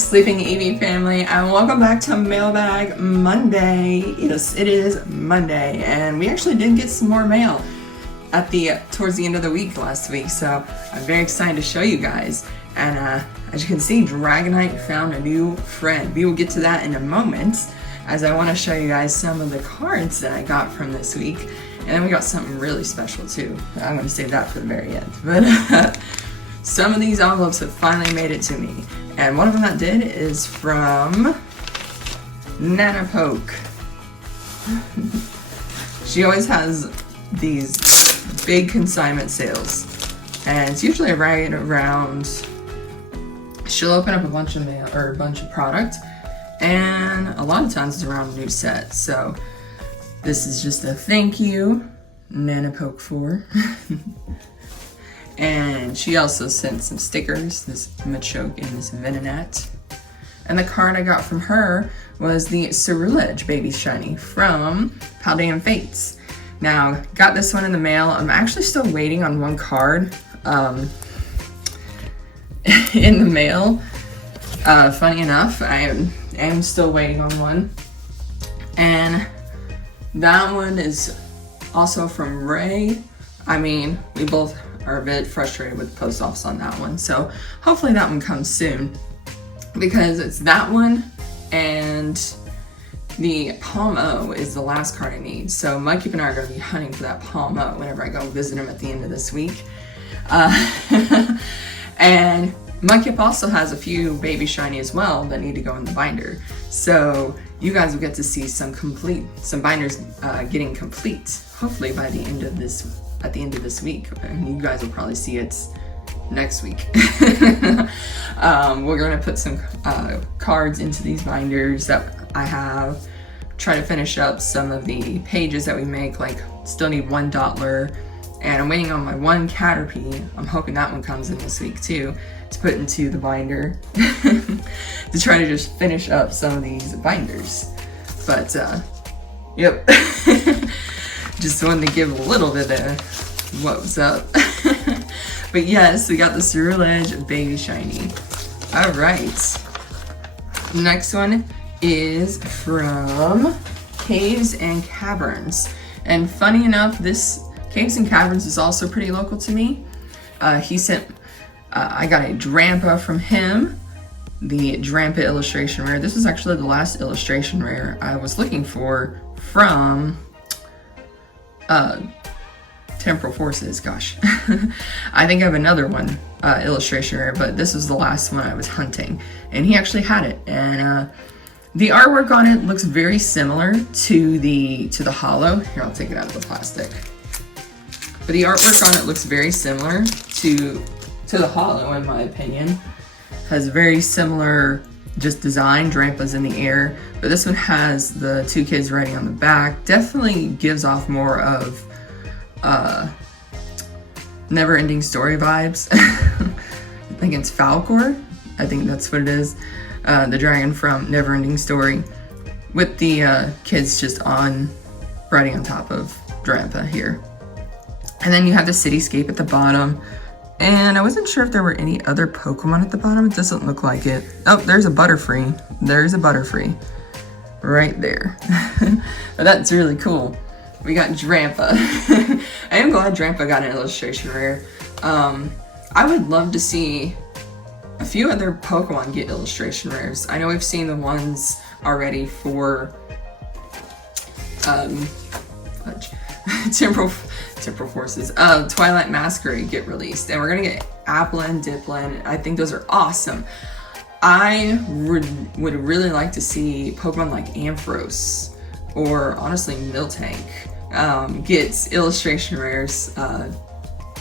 Sleeping Evie family, and welcome back to Mailbag Monday. Yes, it is Monday, and we actually did get some more mail at towards the end of the week last week, so I'm very excited to show you guys. And as you can see, Dragonite found a new friend. We will get to that in a moment, as I want to show you guys some of the cards that I got from this week. And then we got something really special too. I'm going to save that for the very end. But some of these envelopes have finally made it to me. And one of them that did is from Nanapoke. She always has these big consignment sales. And it's usually right around, she'll open up a bunch of mail or a bunch of product. And a lot of times it's around a new set. So this is just a thank you, Nanapoke 4. And she also sent some stickers, this Machoke and this Venonat. And the card I got from her was the Ceruledge Baby Shiny from Paldean Fates. Now, got this one in the mail. I'm actually still waiting on one card in the mail. Funny enough, I am still waiting on one. And that one is also from Ray. I mean, we both are a bit frustrated with the post office on that one, so hopefully that one comes soon, because it's that one and the Palmo is the last card I need. So Mudkip and I are going to be hunting for that Palmo whenever I go visit him at the end of this week. And Mudkip also has a few baby shiny as well that need to go in the binder, so you guys will get to see some binders getting complete, hopefully by the end of this week, and you guys will probably see it next week. We're going to put some cards into these binders that I have, try to finish up some of the pages that we make, like still need one Dottler, and I'm waiting on my one Caterpie. I'm hoping that one comes in this week too, to put into the binder to try to just finish up some of these binders. But yep. Just wanted to give a little bit of what was up. But yes, we got the Ceruledge Baby Shiny. All right. Next one is from Caves and Caverns. And funny enough, this Caves and Caverns is also pretty local to me. He sent, I got a Drampa from him, the Drampa illustration rare. This was actually the last illustration rare I was looking for from Temporal Forces. Gosh, I think I have another one, illustration rare, but this was the last one I was hunting, and he actually had it. And the artwork on it looks very similar to the hollow. Here, I'll take it out of the plastic. But the artwork on it looks very similar to the hollow, in my opinion. Has very similar just design, Drampa's in the air, but this one has the two kids riding on the back. Definitely gives off more of Never Ending Story vibes. I think it's Falcor. I think that's what it is. The dragon from Never Ending Story, with the kids just riding on top of Drampa here. And then you have the cityscape at the bottom. And I wasn't sure if there were any other Pokemon at the bottom. It doesn't look like it. Oh, there's a Butterfree. There's a Butterfree right there. But that's really cool. We got Drampa. I am glad Drampa got an illustration rare. I would love to see a few other Pokemon get illustration rares. I know we've seen the ones already for Temporal Forces, Twilight Masquerade get released, and we're gonna get Applin, Diplin. I think those are awesome. I would really like to see Pokemon like Ampharos, or honestly Miltank, get illustration rares,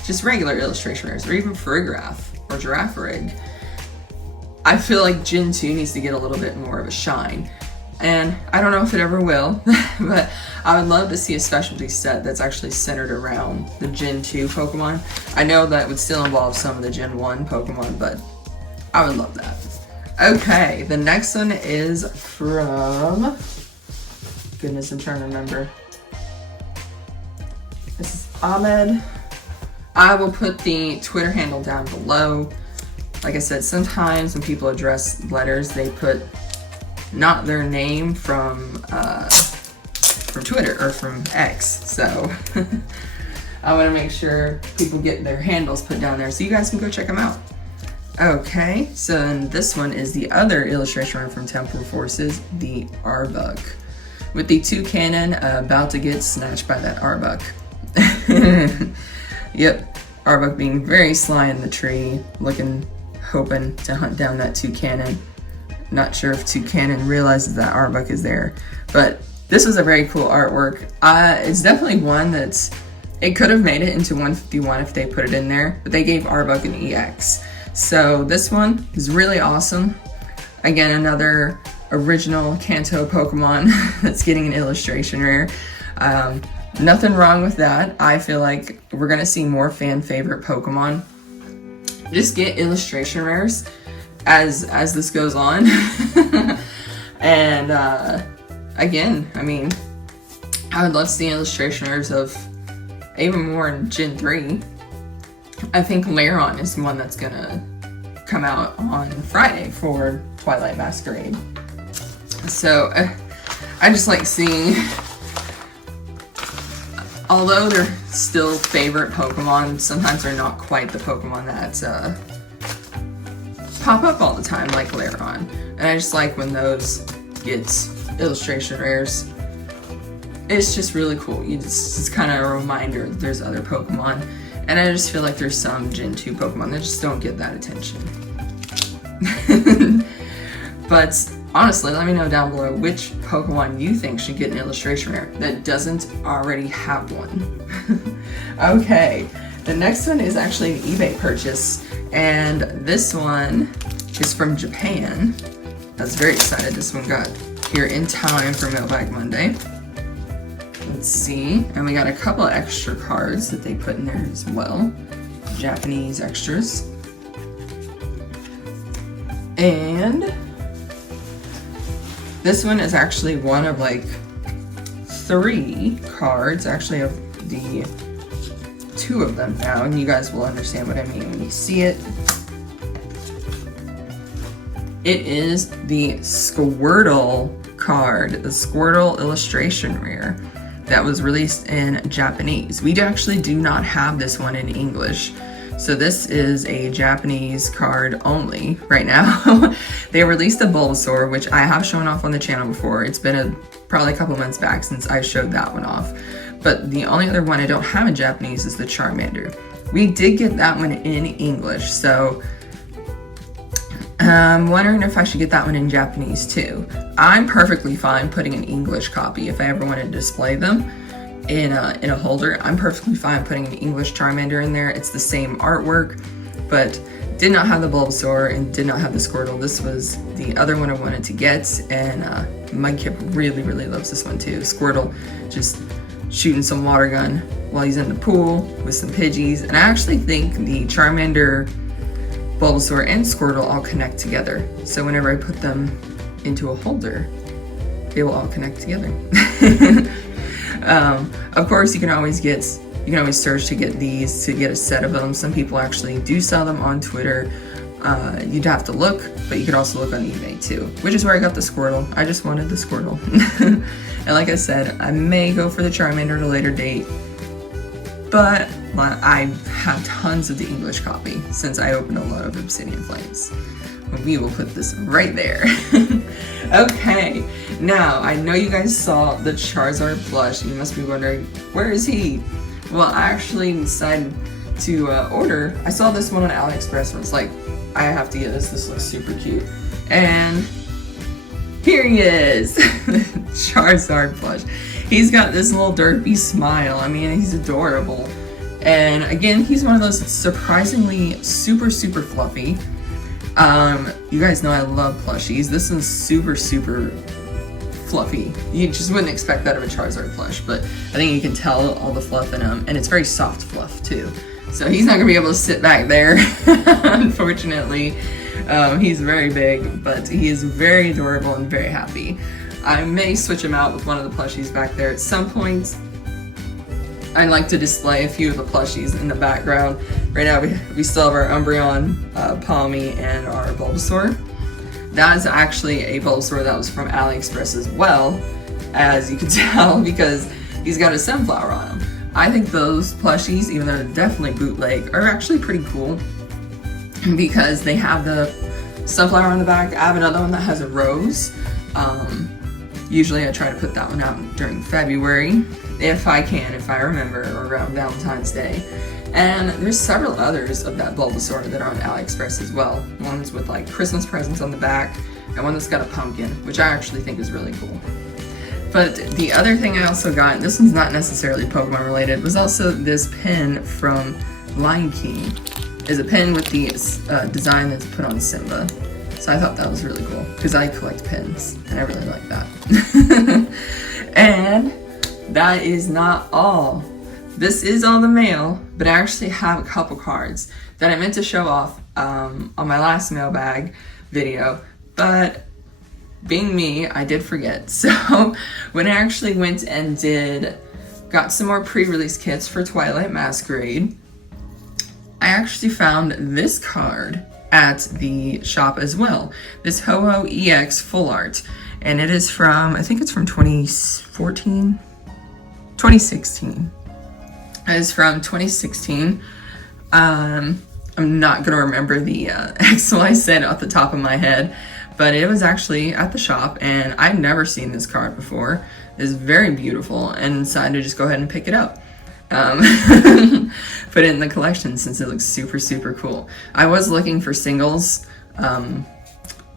just regular illustration rares, or even Farigiraf or Girafarig. I feel like Gen 2 needs to get a little bit more of a shine. And I don't know if it ever will, but I would love to see a specialty set that's actually centered around the Gen 2 Pokemon. I know that would still involve some of the Gen 1 Pokemon, but I would love that. Okay, the next one is from, goodness, I'm trying to remember. This is Ahmed. I will put the Twitter handle down below. like I said, sometimes when people address letters, they put not their name from Twitter or from X. So I want to make sure people get their handles put down there so you guys can go check them out. Okay, so then this one is the other illustration from Temporal Forces, the Arbok, with the toucan about to get snatched by that Arbok. Yep, Arbok being very sly in the tree, hoping to hunt down that toucan. Not sure if toucan realizes that Arbok is there, but this was a very cool artwork. It's definitely one it could have made it into 151 if they put it in there, but they gave Arbok an EX. So this one is really awesome. Again, another original Kanto Pokemon that's getting an illustration rare. Nothing wrong with that. I feel like we're gonna see more fan favorite Pokemon just get illustration rares as this goes on. And again, I mean, I would love to see illustration rares of even more in Gen 3. I think Lairon is one that's gonna come out on Friday for Twilight Masquerade. So I just like seeing, although they're still favorite Pokemon, sometimes they're not quite the Pokemon that pop up all the time, like Lairon. And I just like when those get illustration rares. It's just really cool. It's kind of a reminder that there's other Pokemon. And I just feel like there's some Gen 2 Pokemon that just don't get that attention. But honestly, let me know down below which Pokemon you think should get an illustration rare that doesn't already have one. Okay, the next one is actually an eBay purchase, and this one is from Japan. I was very excited this one got here in time for Mailbag Monday. Let's see, and we got a couple of extra cards that they put in there as well. Japanese extras. And this one is actually one of like 3 cards. Actually, of the 2 of them now, and you guys will understand what I mean when you see it. It is the Squirtle card, the Squirtle illustration rare that was released in Japanese. We actually do not have this one in English. So this is a Japanese card only right now. They released a Bulbasaur, which I have shown off on the channel before. It's been probably a couple months back since I showed that one off. But the only other one I don't have in Japanese is the Charmander. We did get that one in English, so I'm wondering if I should get that one in Japanese too. I'm perfectly fine putting an English copy if I ever want to display them in a holder. I'm perfectly fine putting an English Charmander in there. It's the same artwork, but did not have the Bulbasaur and did not have the Squirtle. This was the other one I wanted to get, and Mudkip really, really loves this one too. Squirtle just shooting some water gun while he's in the pool with some Pidgeys, and I actually think the Charmander, Bulbasaur, and Squirtle all connect together. So whenever I put them into a holder, they will all connect together. Of course, you can always search to get these, to get a set of them. Some people actually do sell them on Twitter. You'd have to look, but you could also look on eBay too, which is where I got the Squirtle. I just wanted the Squirtle. And like I said, I may go for the Charmander at a later date, but I have tons of the English copy since I opened a lot of Obsidian Flames. We will put this right there. Okay, now I know you guys saw the Charizard plush. You must be wondering, where is he? Well, I actually decided to order. I saw this one on AliExpress and I was like, I have to get this. This looks super cute. And here he is, Charizard plush. He's got this little derpy smile. I mean, he's adorable. And again, he's one of those surprisingly super, super fluffy. You guys know I love plushies. This one's super, super fluffy. You just wouldn't expect that of a Charizard plush, but I think you can tell all the fluff in him, and it's very soft fluff too. So he's not gonna be able to sit back there, unfortunately. He's very big, but he is very adorable and very happy. I may switch him out with one of the plushies back there at some point. I like to display a few of the plushies in the background. Right now we still have our Umbreon, Palmy, and our Bulbasaur. That is actually a Bulbasaur that was from AliExpress as well, as you can tell, because he's got a sunflower on him. I think those plushies, even though they're definitely bootleg, are actually pretty cool because they have the sunflower on the back. I have another one that has a rose. Usually I try to put that one out during February, if I can, if I remember, or around Valentine's Day. And there's several others of that Bulbasaur that are on AliExpress as well. One's with like Christmas presents on the back, and one that's got a pumpkin, which I actually think is really cool. But the other thing I also got, and this one's not necessarily Pokemon related, was also this pin from Lion King. Is a pin with the design that's put on Simba. So I thought that was really cool, because I collect pins, and I really like that. And that is not all. This is all the mail, but I actually have a couple cards that I meant to show off on my last mailbag video, but being me, I did forget. So when I actually went and got some more pre-release kits for Twilight Masquerade, I actually found this card at the shop as well. This Ho-Oh EX Full Art. And it is from, I think it's from 2014? 2016. It is from 2016. I'm not gonna remember the XYZ off the top of my head, but it was actually at the shop, and I've never seen this card before. It's very beautiful, and decided to just go ahead and pick it up. Put it in the collection since it looks super, super cool. I was looking for singles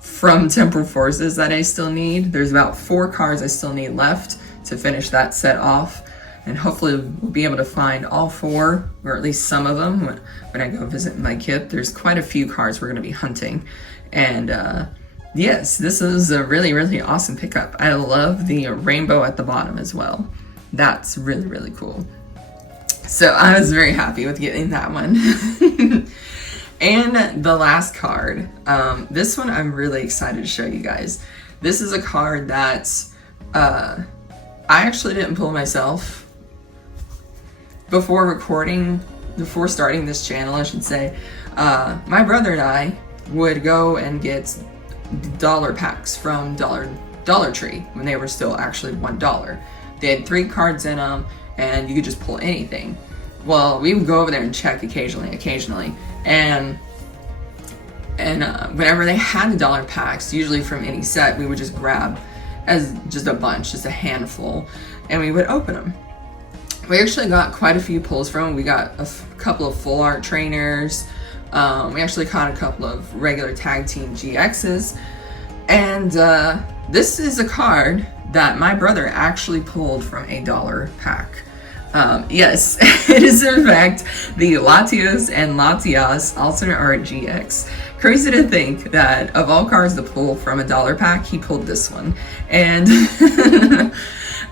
from Temporal Forces that I still need. There's about 4 cards I still need left to finish that set off, and hopefully we'll be able to find all 4, or at least some of them when I go visit my kit. There's quite a few cards we're going to be hunting, and yes, this is a really, really awesome pickup. I love the rainbow at the bottom as well. That's really, really cool. So I was very happy with getting that one. And the last card, this one I'm really excited to show you guys. This is a card that I actually didn't pull myself. Before starting this channel, I should say, my brother and I would go and get dollar packs from Dollar Tree when they were still actually $1. They had 3 cards in them, and you could just pull anything. Well, we would go over there and check occasionally, and whenever they had the dollar packs, usually from any set, we would just grab as just a bunch, just a handful, and we would open them. We actually got quite a few pulls from them. We got a couple of full art trainers. We actually caught a couple of regular tag team GXs, and this is a card that my brother actually pulled from a dollar pack. Yes, it is in fact the Latios and Latias Alternate Art GX. Crazy to think that of all cards to pull from a dollar pack, he pulled this one. And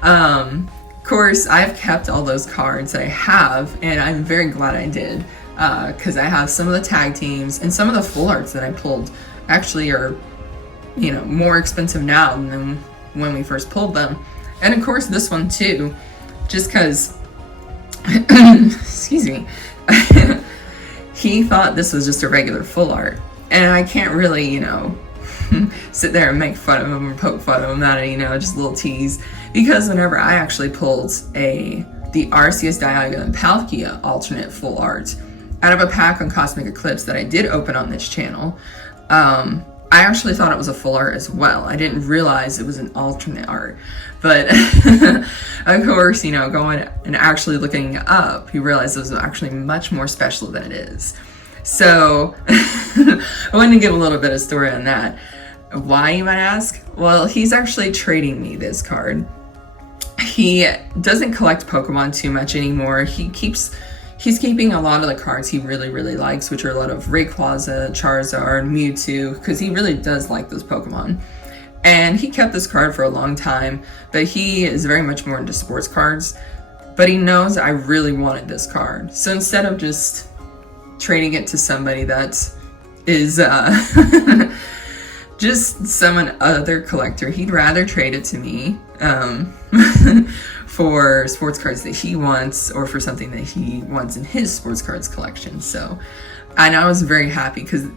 of course, I've kept all those cards that I have, and I'm very glad I did, because I have some of the tag teams, and some of the full arts that I pulled actually are, you know, more expensive now than when we first pulled them. And of course this one too, just because excuse me, he thought this was just a regular full art, and I can't really, you know, sit there and make fun of him or poke fun of him, not, you know, just a little tease, because whenever I actually pulled the Arceus, Dialga, and Palkia alternate full art out of a pack on Cosmic Eclipse that I did open on this channel, I actually thought it was a full art as well. I didn't realize it was an alternate art. But of course, you know, going and actually looking up, you realize it was actually much more special than it is. So I wanted to give a little bit of story on that. Why, you might ask? Well, he's actually trading me this card. He doesn't collect Pokemon too much anymore. He's keeping a lot of the cards he really, really likes, which are a lot of Rayquaza, Charizard, Mewtwo, because he really does like those Pokemon. And he kept this card for a long time, but he is very much more into sports cards. But he knows I really wanted this card. So instead of just trading it to somebody that is just some other collector, he'd rather trade it to me for sports cards that he wants or for something that he wants in his sports cards collection. So, and I was very happy because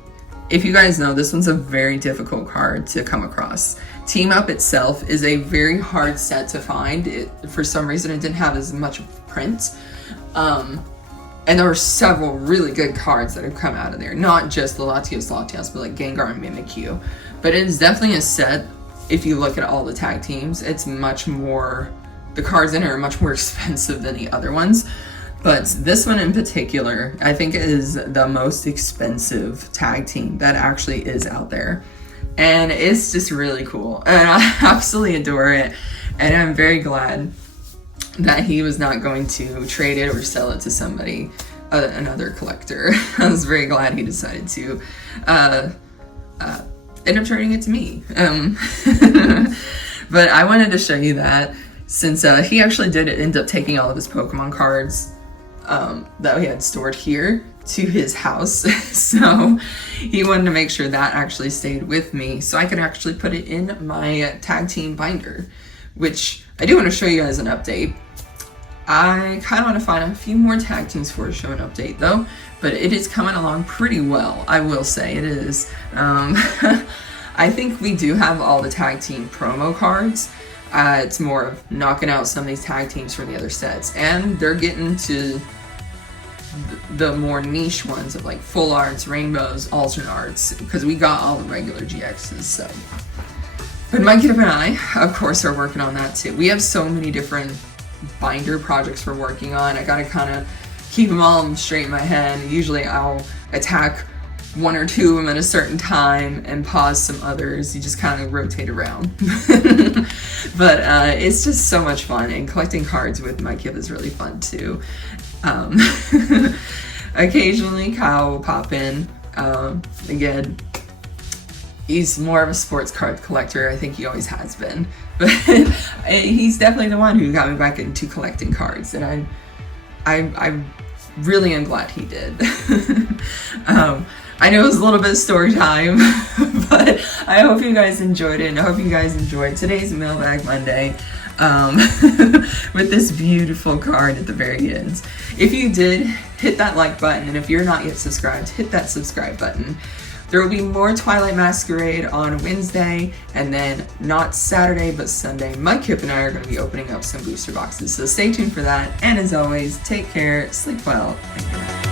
if you guys know, this one's a very difficult card to come across. Team Up itself is a very hard set to find. For some reason, it didn't have as much print. And there were several really good cards that have come out of there. Not just the Latios, but like Gengar and Mimikyu. But it is definitely a set, if you look at all the tag teams, it's much more, the cards in it are much more expensive than the other ones. But this one in particular, I think is the most expensive tag team that actually is out there. And it's just really cool. And I absolutely adore it. And I'm very glad that he was not going to trade it or sell it to somebody, another collector. I was very glad he decided to end up trading it to me. But I wanted to show you that since he actually did end up taking all of his Pokemon cards that we had stored here to his house. So he wanted to make sure that actually stayed with me so I could actually put it in my tag team binder, which I do want to show you guys an update. I kind of want to find a few more tag teams for to show an update though, but it is coming along pretty well, I will say it is. I think we do have all the tag team promo cards. It's more of knocking out some of these tag teams from the other sets, and they're getting to the more niche ones of like full arts, rainbows, alternate arts, because we got all the regular GXs. So, but my kid and I, of course, are working on that too. We have so many different binder projects we're working on. I gotta kind of keep them all straight in my head. Usually I'll attack one or two of them at a certain time and pause some others. You just kind of rotate around. But it's just so much fun, and collecting cards with my kid is really fun too. Occasionally Kyle will pop in. Again, he's more of a sports card collector. I think he always has been. But he's definitely the one who got me back into collecting cards, and I really am glad he did. I know it was a little bit of story time, but I hope you guys enjoyed it, and I hope you guys enjoyed today's Mailbag Monday with this beautiful card at the very end. If you did, hit that like button, and if you're not yet subscribed, hit that subscribe button. There will be more Twilight Masquerade on Wednesday, and then not Saturday, but Sunday. Mike Kip and I are going to be opening up some booster boxes, so stay tuned for that. And as always, take care, sleep well, and good night.